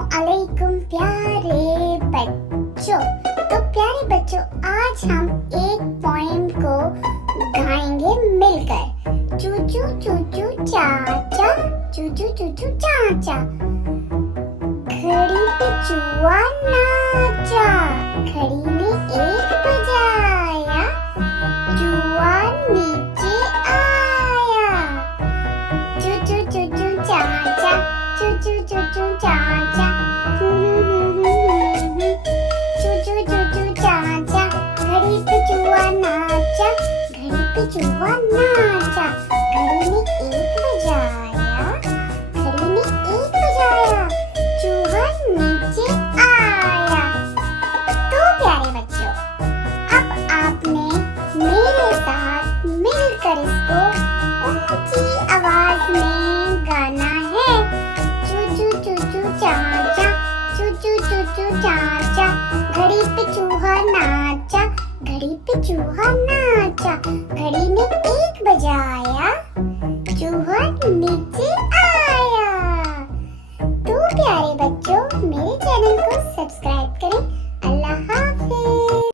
अस्सलामुअलैकुम प्यारे बच्चों। तो प्यारे बच्चों, आज हम एक पोएम को गाएंगे मिलकर। चूचू चूचू चाचा, चूचू चूचू चाचा। घड़ी पे चूहा नाचा, घड़ी ने एक बजाया, चूहा नीचे आया। चूचू चूचू चाचा, चूचू चूचू चाचा। चूचू चूचू चाचा, घड़ी पे चूहा नाचा, घड़ी पे चूहा नाचा। घड़ी ने एक बजाया, घड़ी ने एक बजाया, चूहा नीचे आया। तो प्यारे बच्चों, अब आपने मेरे साथ मिलकर इसको ऊंची आवाज में गाना है। चूचू चूचू चाचा, चूचू चूचू चाचा। घड़ी पे चूहा नाचा, घड़ी पे चूहा नाचा। घड़ी ने एक बजाया,